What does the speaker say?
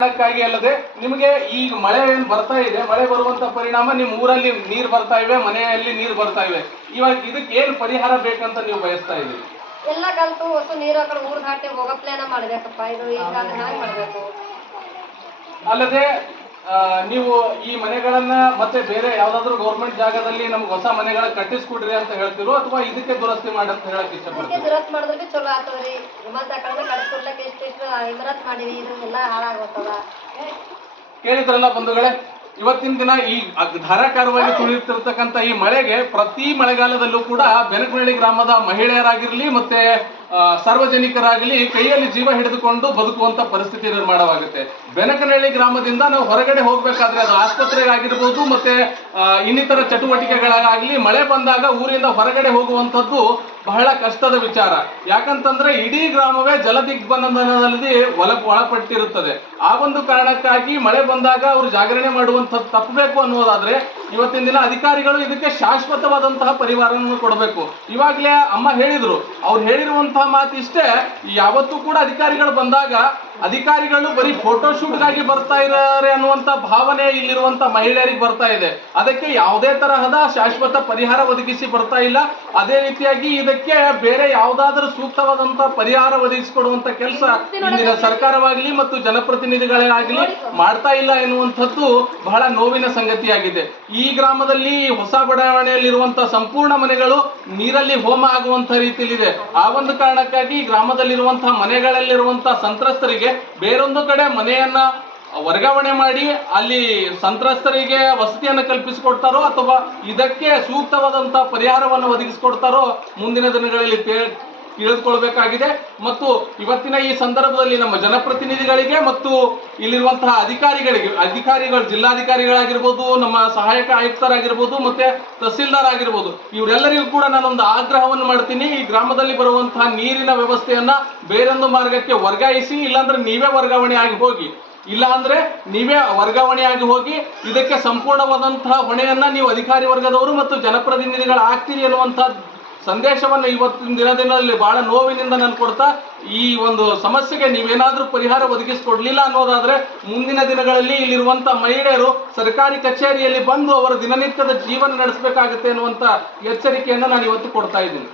ಕಾರಣಕ್ಕಾಗಿ ಅಲ್ಲದೆ ನಿಮಗೆ ಈಗ ಮಳೆ ಏನ್ ಬರ್ತಾ ಇದೆ ಮಳೆ ಬರುವಂತ ಪರಿಣಾಮ ನಿಮ್ ಊರಲ್ಲಿ ನೀರ್ ಬರ್ತಾ ಇವೆ ಮನೆಯಲ್ಲಿ ನೀರ್ ಬರ್ತಾ ಇವೆ. ಇವಾಗ ಇದಕ್ಕೆ ಏನ್ ಪರಿಹಾರ ಬೇಕಂತ ನೀವು ಬಯಸ್ತಾ ಇದ್ದೀರಿ? ಎಲ್ಲ ಕಲ್ತು ಹೊಸ ನೀರು ಆ ಕಡೆ ಊರ್ ದಾಟಿ ಹೋಗೋ ಪ್ಲಾನ ಮಾಡ್ಬೇಕಪ್ಪ. ಇದು ಈಗ ಮಾಡ್ಬೇಕು. ಅಲ್ಲದೆ ನೀವು ಈ ಮನೆಗಳನ್ನ ಮತ್ತೆ ಬೇರೆ ಯಾವ್ದಾದ್ರು ಗೌರ್ಮೆಂಟ್ ಜಾಗದಲ್ಲಿ ನಮ್ಗೆ ಹೊಸ ಮನೆಗಳ ಕಟ್ಟಿಸ್ಕೊಡ್ರಿ ಅಂತ ಹೇಳ್ತಿರೋ ಅಥವಾ ಇದಕ್ಕೆ ದುರಸ್ತಿ ಮಾಡಿ ಅಂತ ಹೇಳಕ್ ಇದಕ್ಕೆ ಇಷ್ಟಪಡ್ತೀವಿ ದುರಸ್ತ್ ಮಾಡಿದ್ರೆ ಚಲೋ ಆಗ್ತದ್ರಿ ಮತ್ತೆ ಆ ಕಡೆ ಕಳ್ಸ್ಕೊಡ್ಲಕ್ಕೆ ಎಷ್ಟು ಎಷ್ಟು ಇಮರತ್ ಮಾಡಿವಿ ಇದನ್ನೆಲ್ಲ ಹಾಳಾಗೋಗ್ತದ ಕೇಳಿದ್ರಲ್ಲ ಬಂಧುಗಳೇ ಇವತ್ತಿನ ದಿನ ಈ ಧಾರಾಕಾರವಾಗಿ ಸುರಿಯುತ್ತಿರ್ತಕ್ಕಂಥ ಈ ಮಳೆಗೆ ಪ್ರತಿ ಮಳೆಗಾಲದಲ್ಲೂ ಕೂಡ ಬೆನಕನಹಳ್ಳಿ ಗ್ರಾಮದ ಮಹಿಳೆಯರಾಗಿರ್ಲಿ ಮತ್ತೆ ಸಾರ್ವಜನಿಕರಾಗಲಿ ಕೈಯಲ್ಲಿ ಜೀವ ಹಿಡಿದುಕೊಂಡು ಬದುಕುವಂತ ಪರಿಸ್ಥಿತಿ ನಿರ್ಮಾಣವಾಗುತ್ತೆ. ಬೆನಕನಹಳ್ಳಿ ಗ್ರಾಮದಿಂದ ನಾವು ಹೊರಗಡೆ ಹೋಗ್ಬೇಕಾದ್ರೆ ಅದು ಆಸ್ಪತ್ರೆಗಾಗಿರ್ಬೋದು, ಮತ್ತೆ ಇನ್ನಿತರ ಚಟುವಟಿಕೆಗಳಾಗಲಿ, ಮಳೆ ಬಂದಾಗ ಊರಿಂದ ಹೊರಗಡೆ ಹೋಗುವಂಥದ್ದು ಬಹಳ ಕಷ್ಟದ ವಿಚಾರ. ಯಾಕಂತಂದ್ರೆ ಇಡೀ ಗ್ರಾಮವೇ ಜಲದಿಗ್ಬಂಧನದಲ್ಲಿ ಒಲ, ಒಳಪಟ್ಟಿರುತ್ತದೆ. ಆ ಒಂದು ಕಾರಣಕ್ಕಾಗಿ ಮಳೆ ಬಂದಾಗ ಅವರು ಜಾಗರಣೆ ಮಾಡುವಂಥದ್ದು ತಪ್ಪಬೇಕು ಅನ್ನೋದಾದ್ರೆ ಇವತ್ತಿನ ದಿನ ಅಧಿಕಾರಿಗಳು ಇದಕ್ಕೆ ಶಾಶ್ವತವಾದಂತಹ ಪರಿಹಾರವನ್ನು ಕೊಡಬೇಕು. ಇವಾಗಲೇ ಅಮ್ಮ ಹೇಳಿದ್ರು. ಅವ್ರು ಹೇಳಿರುವಂತಹ ಮಾತು ಇಷ್ಟೇ ಯಾವತ್ತೂ ಕೂಡ ಅಧಿಕಾರಿಗಳು ಬಂದಾಗ ಅಧಿಕಾರಿಗಳು ಬರೀ ಫೋಟೋಶೂಟ್ಗಾಗಿ ಬರ್ತಾ ಇದ್ದಾರೆ ಅನ್ನುವಂತ ಭಾವನೆ ಇಲ್ಲಿರುವಂತ ಮಹಿಳೆಯರಿಗೆ ಬರ್ತಾ ಇದೆ. ಅದಕ್ಕೆ ಯಾವುದೇ ತರಹದ ಶಾಶ್ವತ ಪರಿಹಾರ ಒದಗಿಸಿ ಬರ್ತಾ ಇಲ್ಲ. ಅದೇ ರೀತಿಯಾಗಿ ಇದಕ್ಕೆ ಬೇರೆ ಯಾವುದಾದ್ರೂ ಸೂಕ್ತವಾದಂತಹ ಪರಿಹಾರ ಒದಗಿಸಿಕೊಡುವಂತ ಕೆಲಸ ಇಂದಿನ ಸರ್ಕಾರವಾಗಲಿ ಮತ್ತು ಜನಪ್ರತಿನಿಧಿಗಳಾಗಲಿ ಮಾಡ್ತಾ ಇಲ್ಲ ಎನ್ನುವಂಥದ್ದು ಬಹಳ ನೋವಿನ ಸಂಗತಿಯಾಗಿದೆ. ಈ ಗ್ರಾಮದಲ್ಲಿ ಹೊಸ ಬಡಾವಣೆಯಲ್ಲಿರುವಂತಹ ಸಂಪೂರ್ಣ ಮನೆಗಳು ನೀರಲ್ಲಿ ಹೋಮ ಆಗುವಂತ ರೀತಿಯಲ್ಲಿದೆ. ಆ ಒಂದು ಕಾರಣಕ್ಕಾಗಿ ಗ್ರಾಮದಲ್ಲಿರುವಂತಹ ಮನೆಗಳಲ್ಲಿರುವಂತಹ ಸಂತ್ರಸ್ತರಿಗೆ ಬೇರೊಂದು ಕಡೆ ಮನೆಯನ್ನ ವರ್ಗಾವಣೆ ಮಾಡಿ ಅಲ್ಲಿ ಸಂತ್ರಸ್ತರಿಗೆ ವಸತಿಯನ್ನು ಕಲ್ಪಿಸಿಕೊಡ್ತಾರೋ ಅಥವಾ ಇದಕ್ಕೆ ಸೂಕ್ತವಾದಂತಹ ಪರಿಹಾರವನ್ನು ಒದಗಿಸಿಕೊಡ್ತಾರೋ ಮುಂದಿನ ದಿನಗಳಲ್ಲಿ ತಿಳಿದುಕೊಳ್ಬೇಕಾಗಿದೆ ಮತ್ತು ಇವತ್ತಿನ ಈ ಸಂದರ್ಭದಲ್ಲಿ ನಮ್ಮ ಜನಪ್ರತಿನಿಧಿಗಳಿಗೆ ಮತ್ತು ಇಲ್ಲಿರುವಂತಹ ಅಧಿಕಾರಿಗಳಿಗೆ, ಅಧಿಕಾರಿಗಳು, ಜಿಲ್ಲಾಧಿಕಾರಿಗಳಾಗಿರ್ಬೋದು, ನಮ್ಮ ಸಹಾಯಕ ಆಯುಕ್ತರಾಗಿರ್ಬೋದು, ಮತ್ತೆ ತಹಸೀಲ್ದಾರ್ ಆಗಿರ್ಬೋದು, ಇವರೆಲ್ಲರಿಗೂ ಕೂಡ ನಾನೊಂದು ಆಗ್ರಹವನ್ನು ಮಾಡ್ತೀನಿ. ಈ ಗ್ರಾಮದಲ್ಲಿ ಬರುವಂತಹ ನೀರಿನ ವ್ಯವಸ್ಥೆಯನ್ನ ಬೇರೊಂದು ಮಾರ್ಗಕ್ಕೆ ವರ್ಗಾಯಿಸಿ, ಇಲ್ಲಾಂದ್ರೆ ನೀವೇ ವರ್ಗಾವಣೆ ಆಗಿ ಹೋಗಿ. ಇಲ್ಲ ಅಂದ್ರೆ ನೀವೇ ವರ್ಗಾವಣೆಯಾಗಿ ಹೋಗಿ, ಇದಕ್ಕೆ ಸಂಪೂರ್ಣವಾದಂತಹ ಹೊಣೆಯನ್ನ ನೀವು ಅಧಿಕಾರಿ ವರ್ಗದವರು ಮತ್ತು ಜನಪ್ರತಿನಿಧಿಗಳು ಆಗ್ತೀರಿ ಅನ್ನುವಂತಹ ಸಂದೇಶವನ್ನು ಇವತ್ತಿನ ದಿನದಲ್ಲಿ ಬಹಳ ನೋವಿನಿಂದ ನಾನು ಕೊಡ್ತಾ, ಈ ಒಂದು ಸಮಸ್ಯೆಗೆ ನೀವೇನಾದ್ರೂ ಪರಿಹಾರ ಒದಗಿಸಿಕೊಡ್ಲಿಲ್ಲ ಅನ್ನೋದಾದ್ರೆ ಮುಂದಿನ ದಿನಗಳಲ್ಲಿ ಇಲ್ಲಿರುವಂತ ಮಹಿಳೆಯರು ಸರ್ಕಾರಿ ಕಚೇರಿಯಲ್ಲಿ ಬಂದು ಅವರ ದಿನನಿತ್ಯದ ಜೀವನ ನಡೆಸಬೇಕಾಗುತ್ತೆ ಅನ್ನುವಂತ ಎಚ್ಚರಿಕೆಯನ್ನು ನಾನು ಇವತ್ತು ಕೊಡ್ತಾ ಇದ್ದೀನಿ.